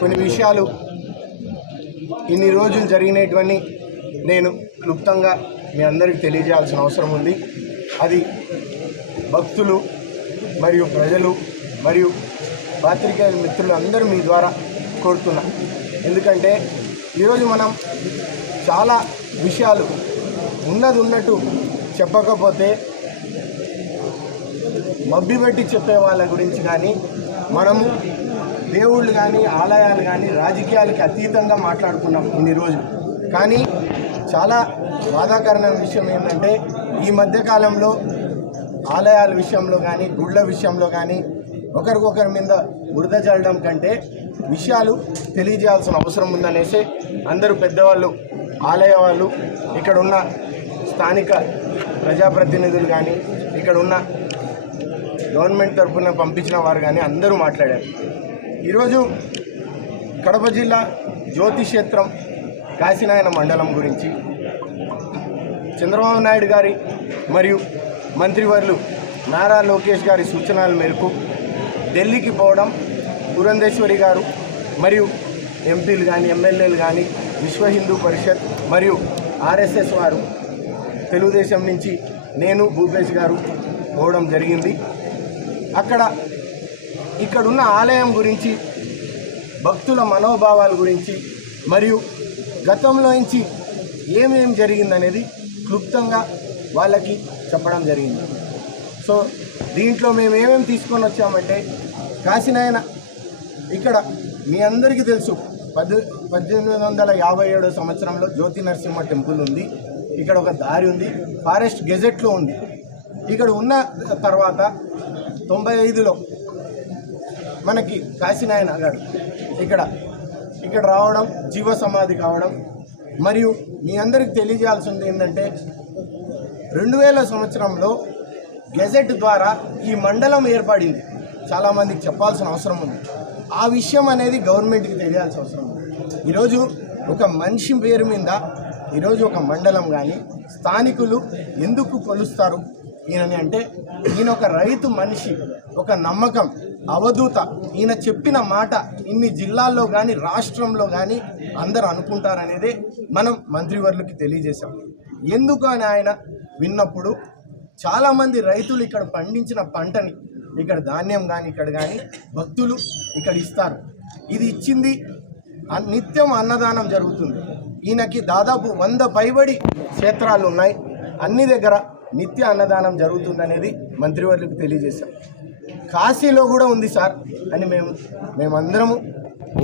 కొన్ని విషయాలు ఇన్ని రోజులు జరిగినటువంటి నేను క్లుప్తంగా మీ అందరికీ తెలియజేయాల్సిన అవసరం ఉంది. అది భక్తులు మరియు ప్రజలు మరియు పాత్రికేయ మిత్రులు అందరూ మీ ద్వారా కోరుతున్నా. ఎందుకంటే ఈరోజు మనం చాలా విషయాలు ఉన్నది ఉన్నట్టు చెప్పకపోతే మబ్బిపెట్టి చెప్పే వాళ్ళ గురించి కానీ మనము దేవుళ్ళు కానీ ఆలయాలు కానీ రాజకీయాలకి అతీతంగా మాట్లాడుకున్నాం ఇన్ని రోజులు. కానీ చాలా బాధాకరమైన విషయం ఏంటంటే ఈ మధ్యకాలంలో ఆలయాల విషయంలో కానీ గుళ్ళ విషయంలో కానీ ఒకరికొకరి మీద బురద చల్లడం కంటే విషయాలు తెలియజేయాల్సిన అవసరం ఉందనేసి అందరూ పెద్దవాళ్ళు ఆలయ వాళ్ళు ఇక్కడ ఉన్న స్థానిక ప్రజాప్రతినిధులు కానీ ఇక్కడ ఉన్న గవర్నమెంట్ తరఫున పంపించిన వారు కానీ అందరూ మాట్లాడారు. ఈరోజు కడప జిల్లా జ్యోతిక్షేత్రం కాశీనాయన మండలం గురించి చంద్రబాబు నాయుడు గారి మరియు మంత్రివర్లు నారా లోకేష్ గారి సూచనల మేరకు ఢిల్లీకి పోవడం పురంధేశ్వరి గారు మరియు ఎంపీలు కానీ ఎమ్మెల్యేలు కానీ విశ్వ హిందూ పరిషత్ మరియు ఆర్ఎస్ఎస్ వారు తెలుగుదేశం నుంచి నేను భూపేష్ గారు పోవడం జరిగింది. అక్కడ ఇక్కడున్న ఆలయం గురించి భక్తుల మనోభావాల గురించి మరియు గతంలో నుంచి ఏమేం జరిగిందనేది క్లుప్తంగా వాళ్ళకి చెప్పడం జరిగింది. సో దీంట్లో మేము ఏమేమి తీసుకొని వచ్చామంటే కాశీనాయన ఇక్కడ మీ అందరికీ తెలుసు పద్దె పద్దెనిమిది వందల యాభై ఏడో సంవత్సరంలో జ్యోతి నరసింహ టెంపుల్ ఉంది. ఇక్కడ ఒక దారి ఉంది ఫారెస్ట్ గెజెట్లో ఉంది. ఇక్కడ ఉన్న తర్వాత తొంభై ఐదులో మనకి కాశీనాయన గారు ఇక్కడ ఇక్కడ రావడం జీవ సమాధి కావడం. మరియు మీ అందరికి తెలియజేయాల్సింది ఏంటంటే రెండు వేల సంవత్సరంలో గెజెట్ ద్వారా ఈ మండలం ఏర్పడింది. చాలామందికి చెప్పాల్సిన అవసరం ఉంది. ఆ విషయం అనేది గవర్నమెంట్కి తెలియాల్సిన అవసరం ఉంది. ఈరోజు ఒక మనిషి పేరు మీద ఈరోజు ఒక మండలం కానీ స్థానికులు ఎందుకు కొలుస్తారు? ఈయనని అంటే ఈయన ఒక రైతు మనిషి ఒక నమ్మకం. అవధూత. ఈయన చెప్పిన మాట ఇన్ని జిల్లాల్లో కానీ రాష్ట్రంలో కానీ అందరూ అనుకుంటారనేదే మనం మంత్రివర్యులకి తెలియజేశాం. ఎందుకు అని ఆయన విన్నప్పుడు చాలామంది రైతులు ఇక్కడ పండించిన పంటని ఇక్కడ ధాన్యం కానీ ఇక్కడ కానీ భక్తులు ఇక్కడ ఇస్తారు. ఇది ఇచ్చింది నిత్యం అన్నదానం జరుగుతుంది. ఈయనకి దాదాపు వంద పైబడి క్షేత్రాలు ఉన్నాయి. అన్ని దగ్గర నిత్య అన్నదానం జరుగుతుందనేది మంత్రివర్యులకు తెలియజేశాం. కాశీలో కూడా ఉంది సార్ అని మేము మేమందరము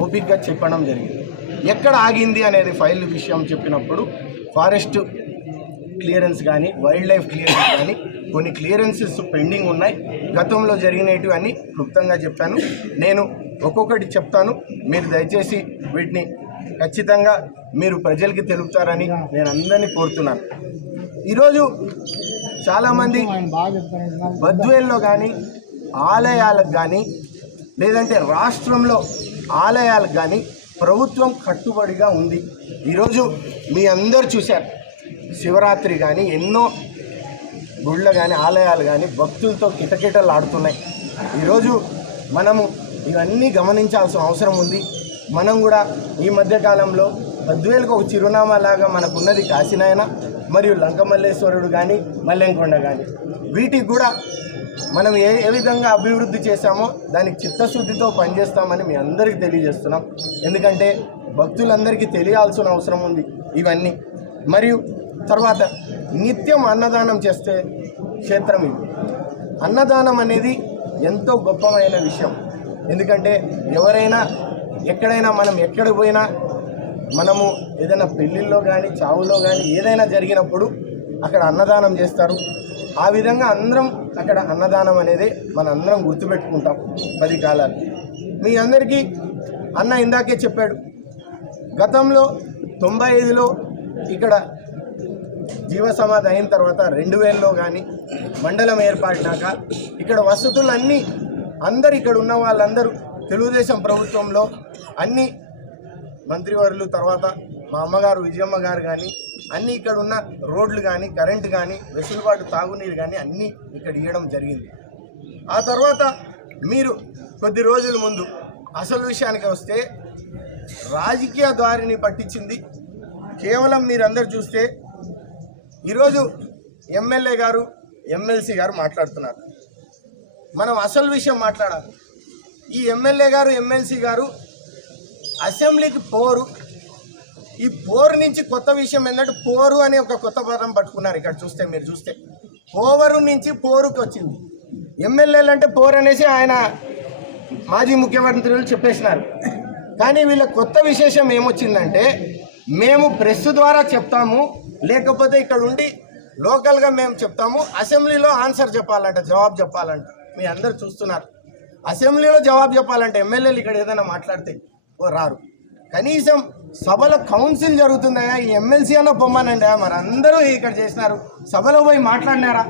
ఓపికగా చెప్పడం జరిగింది. ఎక్కడ ఆగింది అనేది ఫైల్ విషయం చెప్పినప్పుడు ఫారెస్ట్ క్లియరెన్స్ కానీ వైల్డ్ లైఫ్ క్లియరెన్స్ కానీ కొన్ని క్లియరెన్సెస్ పెండింగ్ ఉన్నాయి. గతంలో జరిగినవి అన్ని క్లుప్తంగా చెప్పాను. నేను ఒక్కొక్కటి చెప్తాను. మీరు దయచేసి వీటిని ఖచ్చితంగా మీరు ప్రజలకి తెలుపుతారని నేను అందరినీ కోరుతున్నాను. ఈరోజు చాలామంది బద్వేల్లో కానీ ఆలయాలకు కానీ లేదంటే రాష్ట్రంలో ఆలయాలకు కానీ ప్రభుత్వం కట్టుబడిగా ఉంది. ఈరోజు మీ అందరు చూశారు. శివరాత్రి కానీ ఎన్నో గుళ్ళ కానీ ఆలయాలు కానీ భక్తులతో కిటకిటలు ఆడుతున్నాయి ఈరోజు మనము ఇవన్నీ గమనించాల్సిన అవసరం ఉంది. మనం కూడా ఈ మధ్యకాలంలో పద్వేలకు ఒక చిరునామా లాగా మనకున్నది కాశీనాయన మరియు లంకమల్లేశ్వరుడు కానీ మల్లెంకొండ కానీ వీటికి కూడా మనం ఏ ఏ విధంగా అభివృద్ధి చేశామో దానికి చిత్తశుద్ధితో పనిచేస్తామని మీ అందరికీ తెలియజేస్తున్నాం. ఎందుకంటే భక్తులందరికీ తెలియాల్సిన అవసరం ఉంది ఇవన్నీ. మరియు తర్వాత నిత్యం అన్నదానం చేస్తే క్షేత్రం ఇది. అన్నదానం అనేది ఎంతో గొప్పమైన విషయం. ఎందుకంటే ఎవరైనా ఎక్కడైనా మనం ఎక్కడ పోయినా మనము ఏదైనా పెళ్ళిళ్ళలో కానీ చావులో కానీ ఏదైనా జరిగినప్పుడు అక్కడ అన్నదానం చేస్తారు. ఆ విధంగా అందరం అక్కడ అన్నదానం అనేది మన అందరం గుర్తుపెట్టుకుంటాం పది కాలాలు. మీ అందరికీ అన్న ఇందాకే చెప్పాడు గతంలో తొంభై ఐదులో ఇక్కడ జీవ సమాధి అయిన తర్వాత రెండు వేలలో కానీ మండలం ఏర్పడినాక ఇక్కడ వసతులన్నీ అందరు ఇక్కడ ఉన్న వాళ్ళందరూ తెలుగుదేశం ప్రభుత్వంలో అన్ని మంత్రివర్లు తర్వాత మా అమ్మగారు విజయమ్మ గారు కానీ అన్నీ ఇక్కడ ఉన్న రోడ్లు కానీ కరెంటు కానీ వెసులుబాటు తాగునీరు కానీ అన్నీ ఇక్కడ ఇవ్వడం జరిగింది. ఆ తర్వాత మీరు కొద్ది రోజుల ముందు అసలు విషయానికి వస్తే రాజకీయ దారిని పట్టించింది కేవలం మీరందరు చూస్తే ఈరోజు ఎమ్మెల్యే గారు ఎమ్మెల్సీ గారు మాట్లాడుతున్నారు. మనం అసలు విషయం మాట్లాడాలి. ఈ ఎమ్మెల్యే గారు ఎమ్మెల్సీ గారు అసెంబ్లీకి పోరు ఈ పోరు నుంచి కొత్త విషయం ఏంటంటే పోరు అనే ఒక కొత్త పదం పట్టుకున్నారు ఇక్కడ చూస్తే మీరు చూస్తే. పోవరు నుంచి పోరుకి వచ్చింది. ఎమ్మెల్యేలు అంటే పోరు అనేసి ఆయన మాజీ ముఖ్యమంత్రులు చెప్పేసినారు. కానీ వీళ్ళ కొత్త విశేషం ఏమొచ్చిందంటే మేము ప్రెస్ ద్వారా చెప్తాము లేకపోతే ఇక్కడ ఉండి లోకల్గా మేము చెప్తాము అసెంబ్లీలో ఆన్సర్ చెప్పాలంట జవాబు చెప్పాలంట. మీ అందరు చూస్తున్నారు. అసెంబ్లీలో జవాబు చెప్పాలంటే ఎమ్మెల్యేలు ఇక్కడ ఏదైనా మాట్లాడితే ఓ రారు. కనీసం సభలో కౌన్సిల్ జరుగుతుందా ఈ ఎమ్మెల్సీ అన్న పొమ్మనండి మరి అందరూ ఇక్కడ చేసినారు. సభలో పోయి మాట్లాడినారా?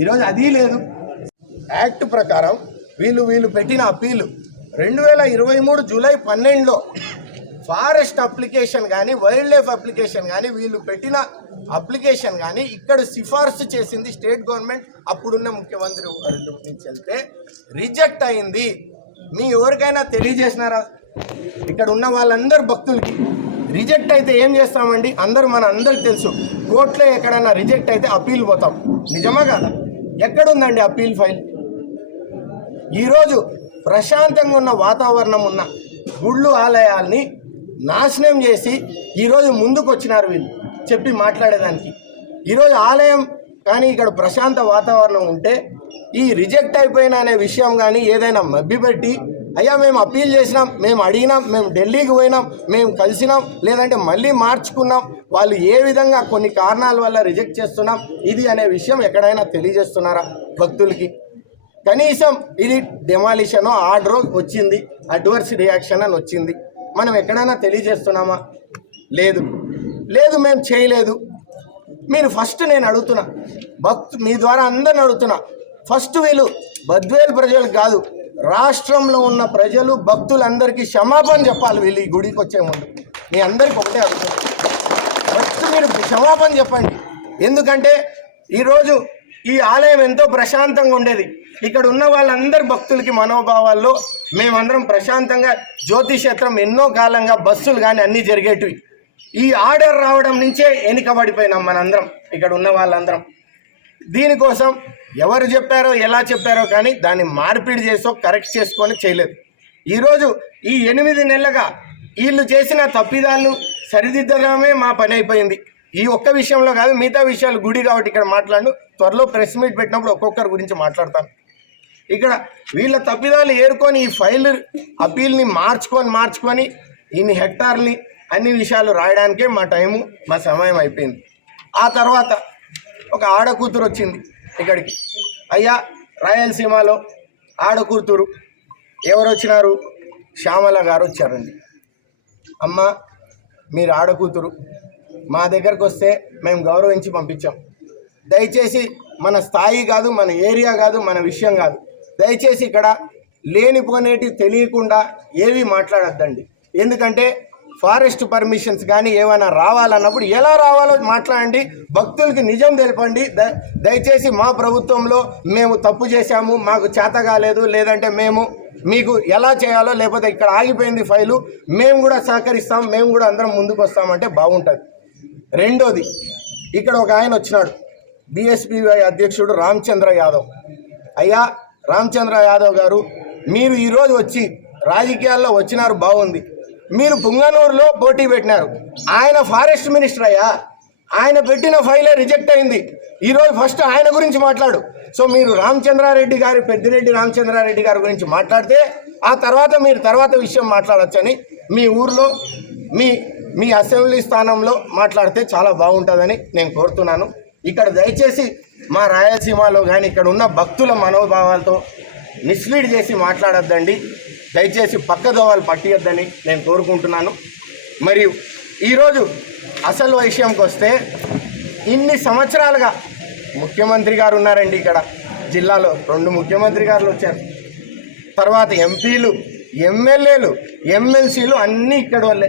ఈరోజు అది లేదు. యాక్ట్ ప్రకారం వీళ్ళు వీళ్ళు పెట్టిన అప్పీలు రెండు వేల ఇరవై మూడు జూలై పన్నెండులో ఫారెస్ట్ అప్లికేషన్ కానీ వైల్డ్ లైఫ్ అప్లికేషన్ కానీ వీళ్ళు పెట్టిన అప్లికేషన్ కానీ ఇక్కడ సిఫార్సు చేసింది స్టేట్ గవర్నమెంట్. అప్పుడున్న ముఖ్యమంత్రి నుంచి వెళ్తే రిజెక్ట్ అయింది. మీ ఎవరికైనా తెలియజేసినారా? ఇక్కడ ఉన్న వాళ్ళందరు భక్తులకి రిజెక్ట్ అయితే ఏం చేస్తామండి? అందరూ మన అందరికి తెలుసు. కోర్టులో ఎక్కడైనా రిజెక్ట్ అయితే అప్పీల్ పోతాం. నిజమా కాదా? ఎక్కడుందండి అప్పీల్ ఫైల్? ఈరోజు ప్రశాంతంగా ఉన్న వాతావరణం ఉన్న గుళ్ళు ఆలయాల్ని నాశనం చేసి ఈరోజు ముందుకు వచ్చినారు వీళ్ళు. చెప్పి మాట్లాడేదానికి. ఈరోజు ఆలయం కానీ ఇక్కడ ప్రశాంత వాతావరణం ఉంటే ఈ రిజెక్ట్ అయిపోయిన అనే విషయం కానీ ఏదైనా మభ్యపెట్టి అయ్యా మేము అప్పీల్ చేసినాం మేము అడిగినాం మేము ఢిల్లీకి పోయినాం మేము కలిసినాం లేదంటే మళ్ళీ మార్చుకున్నాం. వాళ్ళు ఏ విధంగా కొన్ని కారణాల వల్ల రిజెక్ట్ చేస్తున్నాం ఇది అనే విషయం ఎక్కడైనా తెలియజేస్తున్నారా భక్తులకి? కనీసం ఇది డెమాలిషన్ ఆర్డర్ వచ్చింది అడ్వర్స్ రియాక్షన్ అని వచ్చింది. మనం ఎక్కడైనా తెలియజేస్తున్నామా? లేదు. లేదు మేము చేయలేదు. మీరు ఫస్ట్ నేను అడుగుతున్నా. భక్తు మీ ద్వారా అందరిని అడుగుతున్నా. ఫస్ట్ వీళ్ళు బద్వేలు ప్రజలకు కాదు రాష్ట్రంలో ఉన్న ప్రజలు భక్తులందరికీ క్షమాపణ చెప్పాలి. వీళ్ళు ఈ గుడికి వచ్చే ముందు. మీ అందరికి ఒకటే అడుగుతున్నా ఫస్ట్ మీరు క్షమాపణ చెప్పండి. ఎందుకంటే ఈరోజు ఈ ఆలయం ఎంతో ప్రశాంతంగా ఉండేది. ఇక్కడ ఉన్న వాళ్ళందరి భక్తులకి మనోభావాల్లో మేమందరం ప్రశాంతంగా జ్యోతిషేత్రం ఎన్నో కాలంగా బస్సులు కానీ అన్నీ జరిగేటివి. ఈ ఆర్డర్ రావడం నుంచే వెనుకబడిపోయినాం మనందరం ఇక్కడ ఉన్న వాళ్ళందరం. దీనికోసం ఎవరు చెప్పారో ఎలా చెప్పారో కానీ దాన్ని మార్పిడి చేసో కరెక్ట్ చేసుకొని చేయలేదు. ఈరోజు ఈ ఎనిమిది నెలలుగా వీళ్ళు చేసిన తప్పిదాలను సరిదిద్దడమే మా పని అయిపోయింది. ఈ ఒక్క విషయంలో కాదు మిగతా విషయాలు గుడి కాబట్టి ఇక్కడ మాట్లాడు త్వరలో ప్రెస్ మీట్ పెట్టినప్పుడు ఒక్కొక్కరి గురించి మాట్లాడతాను. ఇక్కడ వీళ్ళ తప్పిదాలు ఏరుకొని ఈ ఫైల్ అప్పీల్ని మార్చుకొని మార్చుకొని ఇన్ని హెక్టార్ని అన్ని విషయాలు రాయడానికే మా టైము మా సమయం అయిపోయింది. ఆ తర్వాత ఒక ఆడ కూతురు వచ్చింది. ఇక్కడికి. అయ్యా రాయలసీమలో ఆడకూతురు ఎవరు వచ్చినారు శ్యామల గారు వచ్చారండి. అమ్మ మీరు ఆడకూతురు. మా దగ్గరకు వస్తే మేము గౌరవించి పంపించాం. దయచేసి మన స్థాయి కాదు మన ఏరియా కాదు మన విషయం కాదు. దయచేసి ఇక్కడ లేనిపోనేటి తెలియకుండా ఏవి మాట్లాడద్దండి. ఎందుకంటే ఫారెస్ట్ పర్మిషన్స్ కానీ ఏమైనా రావాలన్నప్పుడు ఎలా రావాలో మాట్లాడండి. భక్తులకి నిజం తెలపండి. ద- దయచేసి మా ప్రభుత్వంలో మేము తప్పు చేశాము మాకు చేత కాలేదు లేదంటే మేము మీకు ఎలా చేయాలో లేకపోతే ఇక్కడ ఆగిపోయింది ఫైలు మేము కూడా సహకరిస్తాం మేము కూడా అందరం ముందుకు వస్తామంటే బాగుంటుంది. రెండోది ఇక్కడ ఒక ఆయన వచ్చినాడు బీఎస్పీవై అధ్యక్షుడు రామచంద్ర యాదవ్. అయ్యా రామచంద్ర యాదవ్ గారు మీరు ఈరోజు వచ్చి రాజకీయాల్లో వచ్చినారు బాగుంది. మీరు పుంగనూరులో పోటీ పెట్టినారు. ఆయన ఫారెస్ట్ మినిస్టర్ అయ్యా. ఆయన పెట్టిన ఫైలే రిజెక్ట్ అయింది. ఈరోజు ఫస్ట్ ఆయన గురించి మాట్లాడు. సో మీరు రామచంద్రారెడ్డి గారి పెద్దిరెడ్డి రామచంద్రారెడ్డి గారి గురించి మాట్లాడితే ఆ తర్వాత మీరు తర్వాత విషయం మాట్లాడచ్చని మీ ఊర్లో మీ మీ అసెంబ్లీ స్థానంలో మాట్లాడితే చాలా బాగుంటుందని నేను కోరుతున్నాను. ఇక్కడ దయచేసి మా రాయలసీమలో కానీ ఇక్కడ ఉన్న భక్తుల మనోభావాలతో మిస్లీడ్ చేసి మాట్లాడొద్దండి. దయచేసి పక్కదోవాలు పట్టియద్దని నేను కోరుకుంటున్నాను. మరియు ఈరోజు అసలు విషయంకి వస్తే ఇన్ని సంవత్సరాలుగా ముఖ్యమంత్రి గారు ఉన్నారండి ఇక్కడ. జిల్లాలో రెండు ముఖ్యమంత్రి గారులు వచ్చారు. తర్వాత ఎంపీలు ఎమ్మెల్యేలు ఎమ్మెల్సీలు అన్నీ ఇక్కడ వాళ్ళే.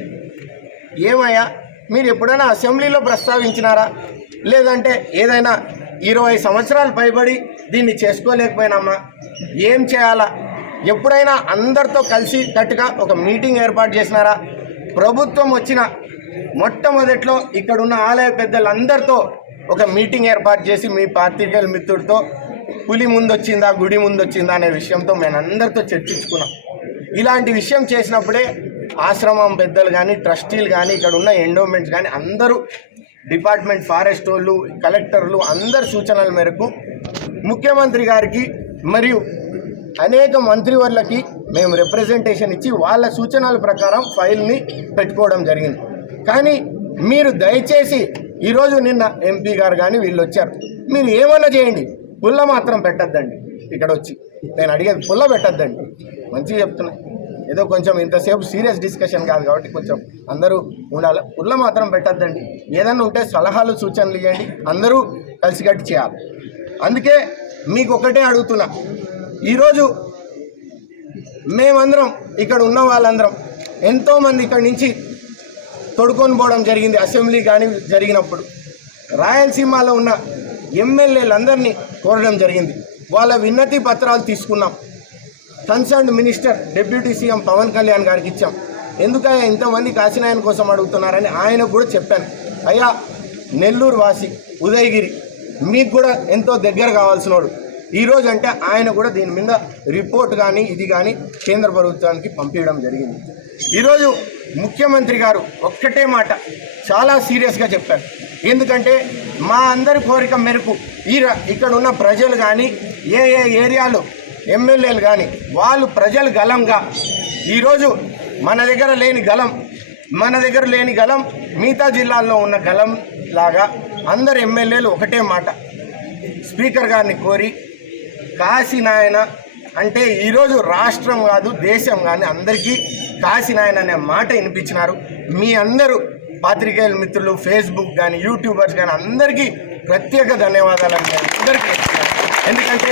ఏమయ్యా? మీరు ఎప్పుడైనా అసెంబ్లీలో ప్రస్తావించినారా? లేదంటే ఏదైనా ఇరవై సంవత్సరాలు పైబడి దీన్ని చేసుకోలేకపోయినామా? ఏం చేయాలా? ఎప్పుడైనా అందరితో కలిసి కట్టుగా ఒక మీటింగ్ ఏర్పాటు చేసినారా? ప్రభుత్వం వచ్చిన మొట్టమొదట్లో ఇక్కడున్న ఆలయ పెద్దలందరితో ఒక మీటింగ్ ఏర్పాటు చేసి మీ పాత్రికేయుల మిత్రుడితో పులి ముందు వచ్చిందా గుడి ముందు వచ్చిందా అనే విషయంతో మేము అందరితో చర్చించుకున్నాం. ఇలాంటి విషయం చేసినప్పుడే ఆశ్రమం పెద్దలు కానీ ట్రస్టీలు కానీ ఇక్కడ ఉన్న ఎండోమెంట్స్ కానీ అందరూ డిపార్ట్మెంట్ ఫారెస్ట్ వాళ్ళు కలెక్టర్లు అందరి సూచనల మేరకు ముఖ్యమంత్రి గారికి మరియు అనేక మంత్రివర్లకి మేము రిప్రజెంటేషన్ ఇచ్చి వాళ్ళ సూచనల ప్రకారం ఫైల్ని పెట్టుకోవడం జరిగింది. కానీ మీరు దయచేసి ఈరోజు నిన్న ఎంపీ గారు కానీ వీళ్ళు వచ్చారు. మీరు ఏమన్నా చేయండి. పుల్ల మాత్రం పెట్టద్దండి. ఇక్కడ వచ్చి నేను అడిగేది పుల్ల పెట్టద్దండి. మంచిగా చెప్తున్నా. ఏదో కొంచెం ఇంతసేపు సీరియస్ డిస్కషన్ కాదు కాబట్టి కొంచెం అందరూ ఉండాలి. పుల్ల మాత్రం పెట్టద్దండి. ఏదైనా ఉంటే సలహాలు సూచనలు ఇవ్వండి. అందరూ కలిసికట్టి చేయాలి. అందుకే మీకు ఒకటే అడుగుతున్నా. ఈరోజు మేమందరం ఇక్కడ ఉన్న వాళ్ళందరం ఎంతోమంది ఇక్కడి నుంచి తొడుకొని పోవడం జరిగింది అసెంబ్లీ కానీ జరిగినప్పుడు. రాయలసీమలో ఉన్న ఎమ్మెల్యేలందరినీ కోరడం జరిగింది. వాళ్ళ విన్నతి పత్రాలు తీసుకున్నాం. Concern minister deputy CM Pawan Kalyan గారికి ఇచ్చాం. ఎందుకయ్యా ఇంతమంది కాశీనాయన కోసం అడుగుతున్నారని ఆయనకు కూడా చెప్పాను. అయ్యా నెల్లూరు వాసి ఉదయగిరి మీకు కూడా ఎంతో దగ్గర కావాల్సినోడు. ఈరోజు అంటే ఆయన కూడా దీని మీద రిపోర్ట్ కానీ ఇది కానీ కేంద్ర ప్రభుత్వానికి పంపించడం జరిగింది. ఈరోజు ముఖ్యమంత్రి గారు ఒక్కటే మాట చాలా సీరియస్గా చెప్పారు. ఎందుకంటే మా అందరి కోరిక మేరకు ఈ ఇక్కడ ఉన్న ప్రజలు కానీ ఏ ఏ ఏరియాలో ఎమ్మెల్యేలు కానీ వాళ్ళు ప్రజలు గలంగా ఈరోజు మన దగ్గర లేని గలం మన దగ్గర లేని గలం మిగతా జిల్లాల్లో ఉన్న గలం లాగా అందరు ఎమ్మెల్యేలు ఒకటే మాట. స్పీకర్ గారిని కోరి కాశీ నాయన అంటే ఈరోజు రాష్ట్రం కాదు దేశం కానీ అందరికీ కాశీనాయన అనే మాట వినిపించినారు. మీ అందరూ పాత్రికేయుల మిత్రులు ఫేస్బుక్ కానీ యూట్యూబర్స్ కానీ అందరికీ ప్రత్యేక ధన్యవాదాలు అందరికీ ఎందుకంటే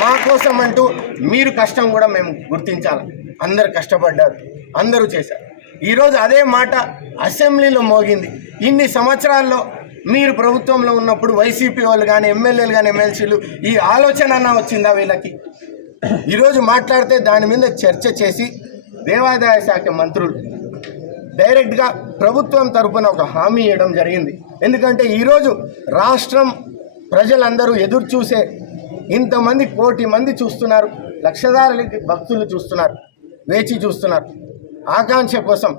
మా కోసం అంటూ మీరు కష్టం కూడా మేము గుర్తించాలి. అందరు కష్టపడ్డారు అందరూ చేశారు. ఈరోజు అదే మాట అసెంబ్లీలో మోగింది. ఇన్ని సంవత్సరాల్లో మీరు ప్రభుత్వంలో ఉన్నప్పుడు వైసీపీ వాళ్ళు కానీ ఎమ్మెల్యేలు కానీ ఎమ్మెల్సీలు ఈ ఆలోచన అన్న వచ్చిందా వీళ్ళకి? ఈరోజు మాట్లాడితే దాని మీద చర్చ చేసి దేవాదాయ శాఖ మంత్రులు డైరెక్ట్గా ప్రభుత్వం తరపున ఒక హామీ ఇవ్వడం జరిగింది. ఎందుకంటే ఈరోజు రాష్ట్రం ప్రజలందరూ ఎదురు చూసే ఇంతమంది కోటి మంది చూస్తున్నారు లక్షదారులకి భక్తులు చూస్తున్నారు వేచి చూస్తున్నారు. ఆకాంక్ష కోసం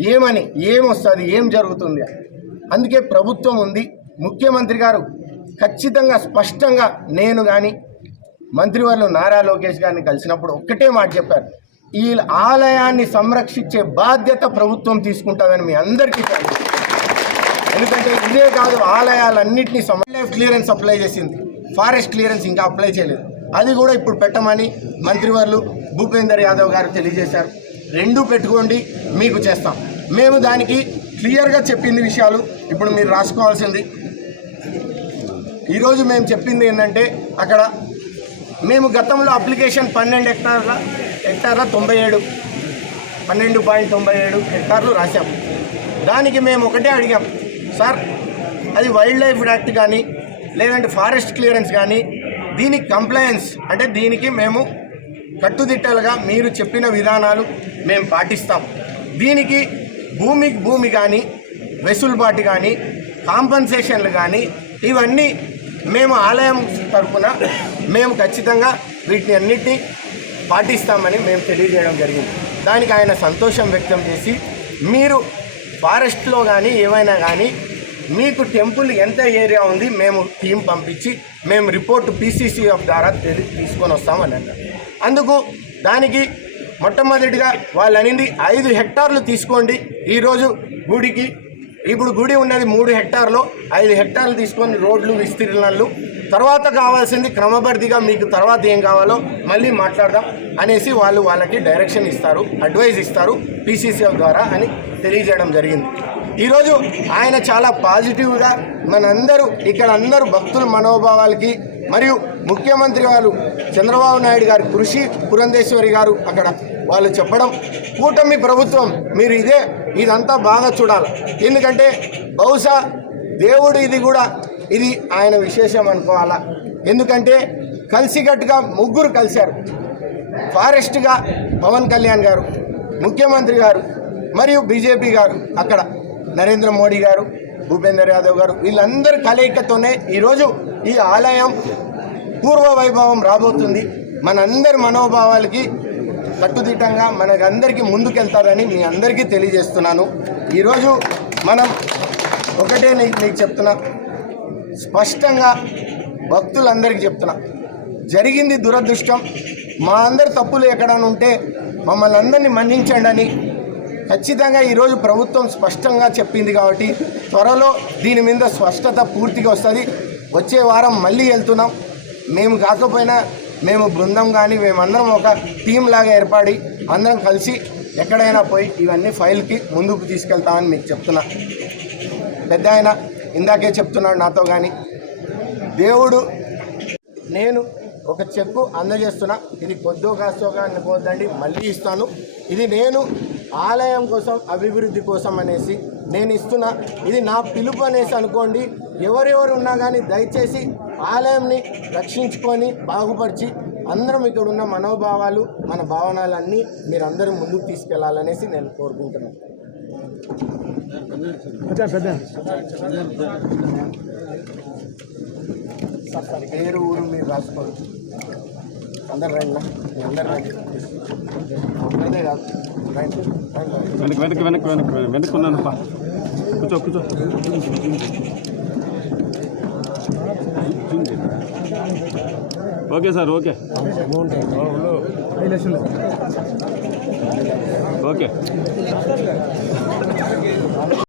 ఏమని ఏమొస్తుంది ఏం జరుగుతుంది? అని. అందుకే ప్రభుత్వం ఉంది. ముఖ్యమంత్రి గారు ఖచ్చితంగా స్పష్టంగా నేను కానీ మంత్రివర్లు నారా లోకేష్ గారిని కలిసినప్పుడు ఒక్కటే మాట చెప్పారు. ఈ ఆలయాన్ని సంరక్షించే బాధ్యత ప్రభుత్వం తీసుకుంటుందని మీ అందరికీ ఎందుకంటే ఇదే కాదు ఆలయాలన్నింటినీ లైఫ్ క్లియరెన్స్ అప్లై చేసింది. ఫారెస్ట్ క్లియరెన్స్ ఇంకా అప్లై చేయలేదు. అది కూడా ఇప్పుడు పెట్టమని మంత్రివర్లు భూపేందర్ యాదవ్ గారు తెలియజేశారు. రెండు పెట్టుకోండి మీకు చేస్తాం. మేము దానికి క్లియర్గా చెప్పింది విషయాలు ఇప్పుడు మీరు రాసుకోవాల్సింది. ఈరోజు మేము చెప్పింది ఏంటంటే అక్కడ మేము గతంలో అప్లికేషన్ పన్నెండు హెక్టార్ల హెక్టార్ల తొంభై ఏడు పన్నెండు పాయింట్ తొంభై ఏడు హెక్టార్లు రాశాము దానికి మేము ఒకటే అడిగాం సార్ అది వైల్డ్ లైఫ్ యాక్ట్ కానీ లేదంటే ఫారెస్ట్ క్లియరెన్స్ కానీ దీనికి కంప్లయన్స్ అంటే దీనికి మేము కట్టుదిట్టలుగా మీరు చెప్పిన విధానాలు మేము పాటిస్తాం. దీనికి భూమికి భూమి కానీ వెసులుబాటు కానీ కాంపన్సేషన్లు కానీ ఇవన్నీ మేము ఆలయం తరఫున మేము ఖచ్చితంగా వీటిని అన్నిటినీ పాటిస్తామని మేము తెలియజేయడం జరిగింది. దానికి ఆయన సంతోషం వ్యక్తం చేసి మీరు ఫారెస్ట్లో కానీ ఏవైనా కానీ మీకు టెంపుల్ ఎంత ఏరియా ఉంది మేము టీం పంపించి మేము రిపోర్ట్ పీసీసీఎఫ్ ద్వారా తీసుకొని వస్తామని అన్నారు. అందుకు దానికి మొట్టమొదటిగా వాళ్ళు అనింది ఐదు హెక్టార్లు తీసుకోండి ఈరోజు గుడికి ఇప్పుడు గుడి ఉన్నది మూడు హెక్టార్లు ఐదు హెక్టార్లు తీసుకొని రోడ్లు విస్తీర్ణాలు. తర్వాత కావాల్సింది క్రమబద్ధిగా మీకు తర్వాత ఏం కావాలో మళ్ళీ మాట్లాడదాం అనేసి వాళ్ళు వాళ్ళకి డైరెక్షన్ ఇస్తారు అడ్వైజ్ ఇస్తారు పీసీసీఎఫ్ ద్వారా అని తెలియజేయడం జరిగింది. ఈరోజు ఆయన చాలా పాజిటివ్గా మనందరూ ఇక్కడ అందరూ భక్తుల మనోభావాలకి మరియు ముఖ్యమంత్రి వారు చంద్రబాబు నాయుడు గారు కృషి పురంధేశ్వరి గారు అక్కడ వాళ్ళు చెప్పడం కూటమి ప్రభుత్వం మీరు ఇదే ఇదంతా బాగా చూడాలి. ఎందుకంటే బహుశా దేవుడు ఇది కూడా ఇది ఆయన విశేషం అనుకోవాలా? ఎందుకంటే కలిసికట్టుగా ముగ్గురు కలిశారు. ఫారెస్ట్గా పవన్ కళ్యాణ్ గారు ముఖ్యమంత్రి గారు మరియు బీజేపీ గారు అక్కడ నరేంద్ర మోడీ గారు భూపేందర్ యాదవ్ గారు వీళ్ళందరి కలయికతోనే ఈరోజు ఈ ఆలయం పూర్వ వైభవం రాబోతుంది. మనందరి మనోభావాలకి కట్టుదిట్టంగా మనకందరికీ ముందుకెళ్తారని మీ అందరికీ తెలియజేస్తున్నాను. ఈరోజు మనం ఒకటే నీకు నీకు చెప్తున్నా. స్పష్టంగా భక్తులందరికీ చెప్తున్నా. జరిగింది దురదృష్టం. మా అందరి తప్పులు ఎక్కడైనా ఉంటే మమ్మల్ని అందరినీ మన్నించండి అని ఖచ్చితంగా ఈరోజు ప్రభుత్వం స్పష్టంగా చెప్పింది కాబట్టి త్వరలో దీని మీద స్పష్టత పూర్తిగా వస్తుంది. వచ్చే వారం మళ్ళీ వెళ్తున్నాం. మేము కాకపోయినా మేము బృందం కానీ మేమందరం ఒక టీం లాగా ఏర్పడి అందరం కలిసి ఎక్కడైనా పోయి ఇవన్నీ ఫైల్కి ముందుకు తీసుకెళ్తామని మీకు చెప్తున్నా. పెద్ద ఆయన ఇందాకే చెప్తున్నాడు నాతో కానీ దేవుడు నేను ఒక చెక్కు అందజేస్తున్నా. ఇది కొద్దో కాస్తోగా అనుకోవద్దండి మళ్ళీ ఇస్తాను. ఇది నేను ఆలయం కోసం అభివృద్ధి కోసం అనేసి నేను ఇస్తున్నా. ఇది నా పిలుపు అనేసి అనుకోండి. ఎవరెవరు ఉన్నా కానీ దయచేసి ఆలయంని రక్షించుకొని బాగుపరిచి అందరం ఇక్కడ ఉన్న మనోభావాలు మన భావనలన్నీ మీరందరూ ముందుకు తీసుకెళ్ళాలనేసి నేను కోరుకుంటున్నాను పేరు ఊరు మీరు రాసుకోండి అందరు రండి అందరు రండి ఒక్కదే కాదు. రండి. వెనక్కి వెనక్కి వెనక్కి వెనక్కి వెనక్కున్నాను పా. కూర్చో కూర్చో. Okay sir okay. ఓకే.